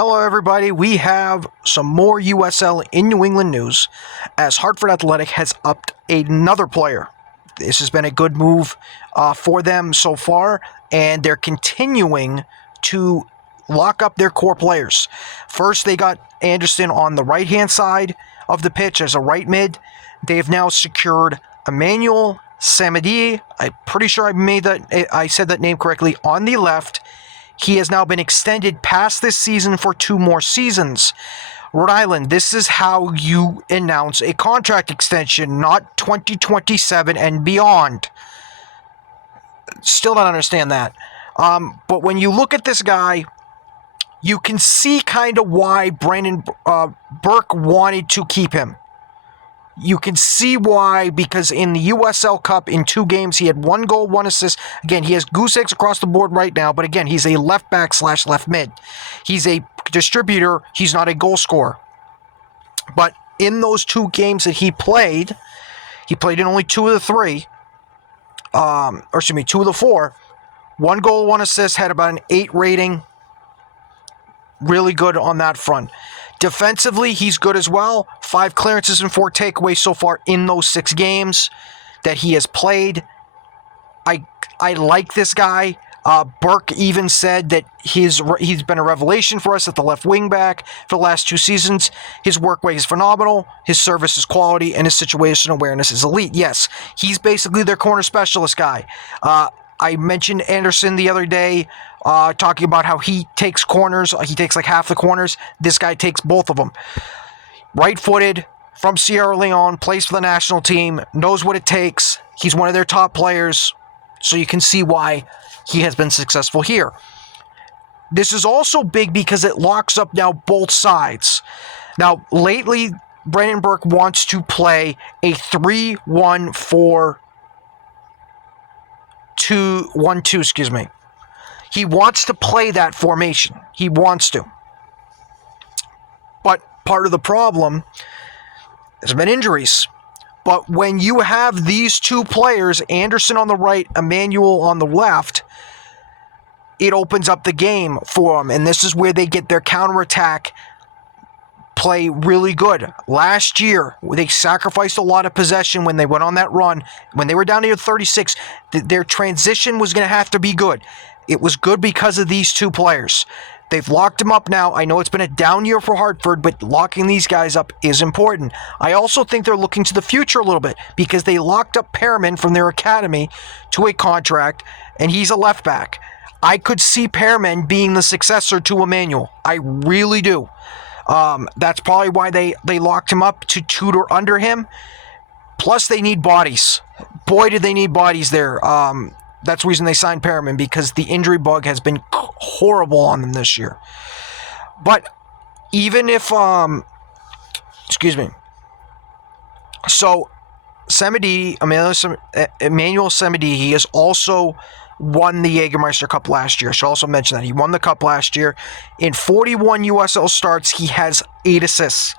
Hello, everybody. We have some more USL in New England news as Hartford Athletic has upped another player. This has been a good move for them so far, and they're continuing to lock up their core players. First, they got Anderson on the right-hand side of the pitch as a right mid. They've now secured Emanuel Samadia. I'm pretty sure I said that name correctly, on the left. He has now been extended past this season for 2 more seasons. Rhode Island, this is how you announce a contract extension, not 2027 and beyond. Still don't understand that. But when you look at this guy, you can see kind of why Brandon Burke wanted to keep him. You can see why, because in the USL Cup, in 2 games, he had 1 goal, 1 assist. Again, he has goose eggs across the board right now, but again, he's a left back / left mid. He's a distributor. He's not a goal scorer. But in those 2 games that he played in only 2 of the 3, 2 of the 4, 1 goal, 1 assist, had about an 8 rating. Really good on that front. Defensively, he's good as well. 5 clearances and 4 takeaways so far in those 6 games that he has played. I like this guy. Burke even said that he's been a revelation for us at the left wing back for the last 2 seasons. His work rate is phenomenal. His service is quality, and his situation awareness is elite. Yes, he's basically their corner specialist guy. I mentioned Anderson the other day, talking about how he takes corners. He takes like half the corners. This guy takes both of them. Right-footed, from Sierra Leone, plays for the national team, knows what it takes. He's one of their top players, so you can see why he has been successful here. This is also big because it locks up now both sides. Now, lately, Brandon Burke wants to play a 3-1-4-2-1-2, excuse me. He wants to play that formation. He wants to. But part of the problem has been injuries. But when you have these 2 players, Anderson on the right, Emanuel on the left, it opens up the game for them. And this is where they get their counterattack play really good. Last year, they sacrificed a lot of possession when they went on that run. When they were down here 36, their transition was going to have to be good. It was good because of these 2 players. They've locked them up now. I know it's been a down year for Hartford, but locking these guys up is important. I also think they're looking to the future a little bit because they locked up Perriman from their academy to a contract, and he's a left back. I could see Perriman being the successor to Emanuel. I really do. That's probably why they locked him up to tutor under him. Plus, they need bodies. Boy, did they need bodies there. That's the reason they signed Perriman, because the injury bug has been horrible on them this year. But even if, Emanuel Samadia, he has also won the Jägermeister Cup last year. I should also mention that. He won the Cup last year. In 41 USL starts, he has 8 assists.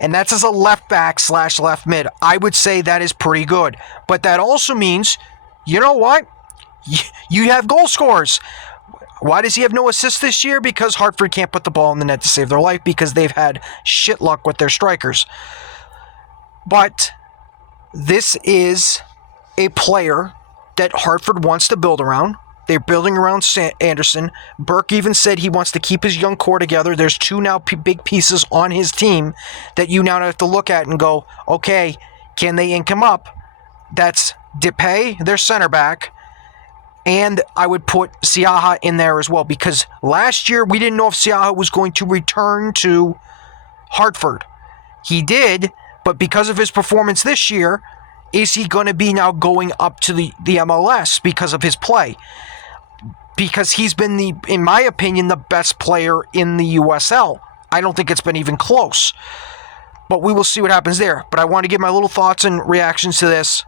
And that's as a left back / left mid. I would say that is pretty good. But that also means, you know what? You have goal scorers. Why does he have no assists this year? Because Hartford can't put the ball in the net to save their life because they've had shit luck with their strikers. But this is a player that Hartford wants to build around. They're building around Anderson. Burke even said he wants to keep his young core together. There's 2 now big pieces on his team that you now have to look at and go, okay, can they ink him up? That's Depay, their center back. And I would put Siaha in there as well, because last year we didn't know if Siaha was going to return to Hartford. He did, but because of his performance this year, is he going to be now going up to the MLS because of his play? Because he's been, in my opinion, the best player in the USL. I don't think it's been even close. But we will see what happens there. But I want to give my little thoughts and reactions to this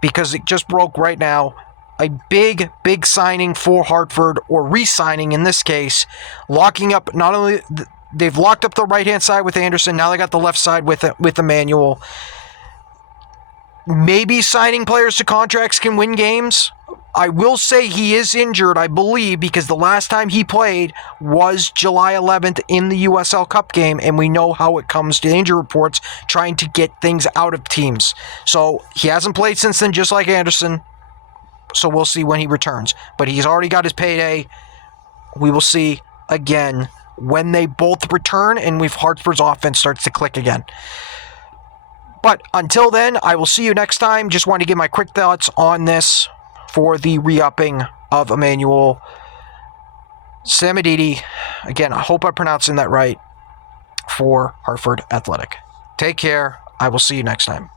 because it just broke right now. A big signing for Hartford, or re-signing in this case, locking up not only... They've locked up the right-hand side with Anderson, now they got the left side with Emanuel. maybe signing players to contracts can win games. I will say he is injured, I believe, because the last time he played was July 11th in the USL Cup game, and we know how it comes to injury reports trying to get things out of teams. So he hasn't played since then, just like Anderson. So we'll see when he returns. But he's already got his payday. We will see again when they both return and if Hartford's offense starts to click again. But until then, I will see you next time. Just want to give my quick thoughts on this for the re-upping of Emanuel Samadia. Again, I hope I'm pronouncing that right, for Hartford Athletic. Take care. I will see you next time.